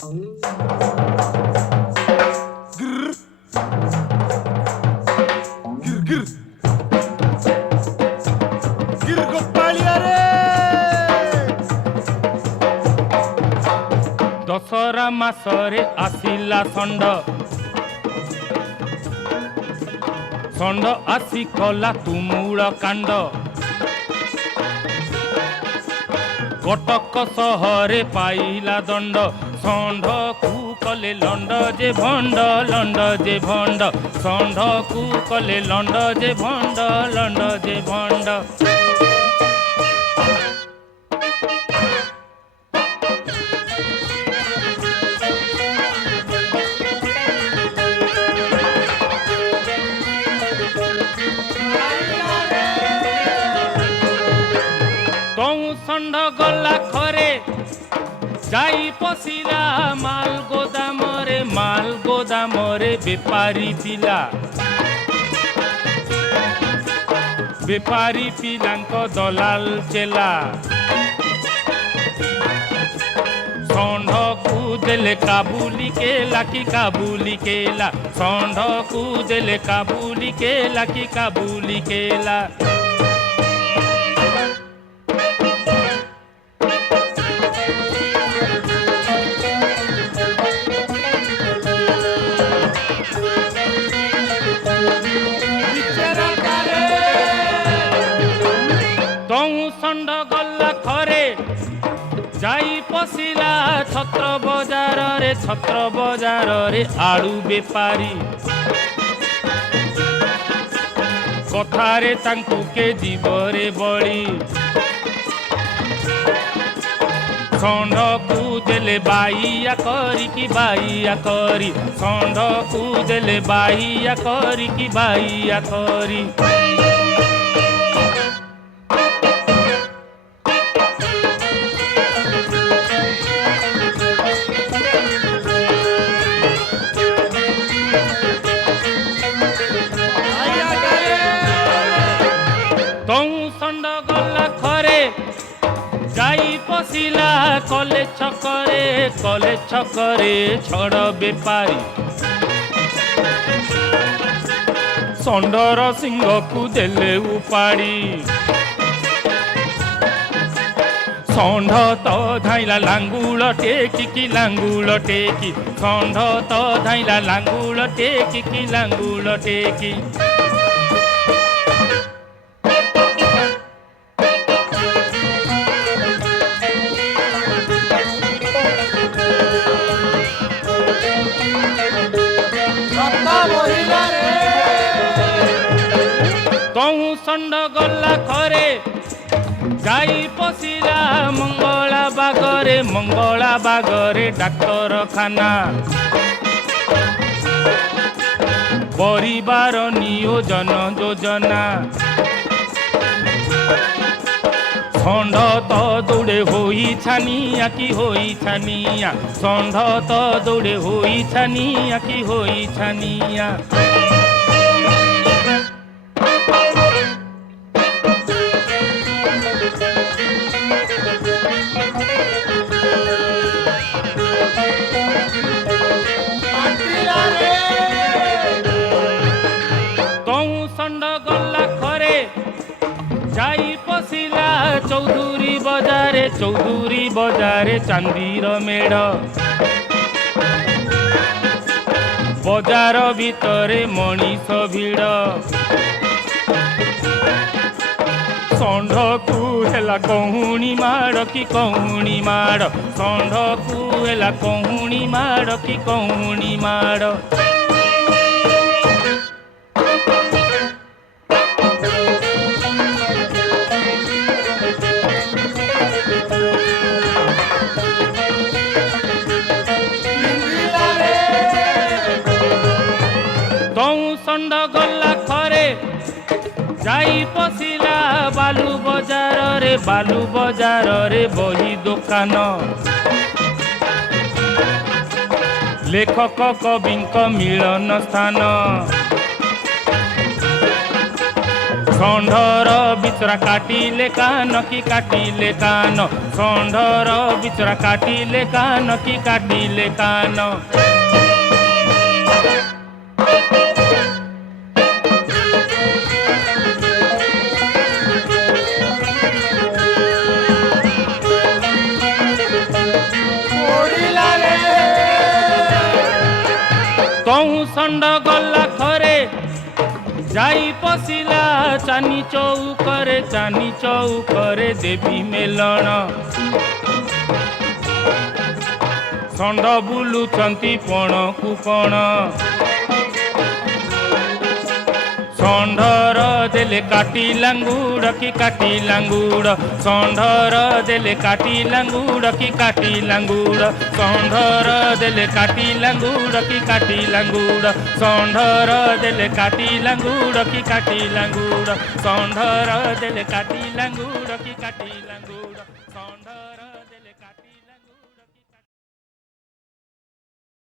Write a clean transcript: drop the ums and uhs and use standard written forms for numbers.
Grr, grr, grr, grr ଗୋପାଳିଆରେ ଦଶରା ମାସରେ ଆସିଲା ଷଣ୍ଢ ଷଣ୍ଢ ଆସି କଲା ତୁମୁଳ କାଣ୍ଡ କଟକ ସହରେ ପାଇଲା ଦଣ୍ଡ ଷଣ୍ଢକୁ କଲେ ଲଣ୍ଡ ଯେ ଭଣ୍ଡ ଲଣ୍ଡ ଯେ ଭଣ୍ଡ ଷଣ୍ଢକୁ କଲେ ଲଣ୍ଡ ଯେ ଭଣ୍ଡ ଲଣ୍ଡ ଯେ ଭଣ୍ଡ ଷଣ୍ଢ ଗଲା ଖରେ ଯାଇ ପଶିଲା ମାଲ ଗୋଦାମରେ ବେପାରୀ ପିଲାଙ୍କ ଦଲାଲ ଚେଲା ଷଣ୍ଢକୁ ଦେଲେ କାବୁଲି କେଲା କି କାବୁଲି କେଲା ଷଣ୍ଢକୁ ଦେଲେ କାବୁଲି କେଲା କି କାବୁଲି କେଲା ଷଣ୍ଢ ଗଲା ଖରେ ଯାଇ ପଶିଲା ଛତ୍ର ବଜାରରେ ଆଳୁ ବେପାରୀ କଥାରେ ତାଙ୍କୁ କେ ଜୀବରେ ବଳି ଷଣ୍ଢକୁ ଦେଲେ ବାଇଆ କରିକି ବାଇଆ କରି ଷଣ୍ଢକୁ ଦେଲେ ବାଇଆ କରିକି ବାଇଆ କରି ଷଣ୍ଢ ଗଲା ଖରେ ଯାଇ ପଶିଲା କଲେ ଛକରେ ଛଡ଼ ବେପାରୀ ଷଣ୍ଢର ସିଂହକୁ ଦେଲେ ଉପାଡ଼ି ଷଣ୍ଢ ତ ଧାଇଲା ଲାଙ୍ଗୁଳ ଟେକି ଷଣ୍ଢ ତ ଧାଇଲା ଲାଙ୍ଗୁଳ ଟେକି ଷଣ୍ଢ ଗଲା ଖରେ ଯାଇ ପଶିଲା ମଙ୍ଗଳା ବାଗରେ ଡାକ୍ତରଖାନା ପରିବାର ନିୟୋଜନ ଯୋଜନା ଷଣ୍ଢ ତ ଦୌଡ଼େ ହୋଇ ଛାନିଆ ଷଣ୍ଢ ତ ଦୌଡ଼େ ହୋଇ ଛାନିଆ ଷଣ୍ଢ ଗଲା ଖରେ ଯାଇ ପଶିଲା ଚୌଧୁରୀ ବଜାରେ ଚାନ୍ଦିର ମେଢ଼ ବଜାର ଭିତରେ ମଣିଷ ଭିଡ଼ ଷଣ୍ଢକୁ ହେଲା କହୁଣି ମାଡ଼ ଷଣ୍ଢକୁ ହେଲା କହୁଣି ମାଡ଼ ଷଣ୍ଢ ଗଲା ଖରେ ଯାଇ ପଶିଲା ବାଲୁ ବଜାରରେ ବହି ଦୋକାନ ଲେଖକ କବିଙ୍କ ମିଳନ ସ୍ଥାନ ଷଣ୍ଢର ବିଚରା କାଟିଲେ କାନ କି କାଟିଲେ କାନ ଷଣ୍ଢର ବିଚରା କାଟିଲେ କାନ କି କାଟିଲେ କାନ ତହୁଁ ଷଣ୍ଢ ଗଲା ଖରେ ଯାଇ ପଶିଲା ଚାନି ଚଉକରେ ଦେବୀ ମେଲଣ ଷଣ୍ଢ ବୁଲୁଛନ୍ତି ପଣକୁ ପଣ ଷଣ୍ଢର ଦେଲେ କାଟି ଲାଙ୍ଗୁଡ଼ କି କାଟି ଲାଙ୍ଗୁଡ଼ ଷଣ୍ଢର ଦେଲେ କାଟି ଲାଙ୍ଗୁଡ଼ କି କାଟି ଲାଙ୍ଗୁଡ଼ ଷଣ୍ଢର ଦେଲେ କାଟି ଲାଙ୍ଗୁଡ଼ କି କାଟି ଲାଙ୍ଗୁଡ଼ ଷଣ୍ଢର ଦେଲେ କାଟି ଲାଙ୍ଗୁଡ଼ କି କାଟି ଲାଙ୍ଗୁଡ଼ ଷଣ୍ଢର ଦେଲେ କାଟି ଲାଙ୍ଗୁଡ଼ କି କାଟି ଲାଙ୍ଗୁଡ଼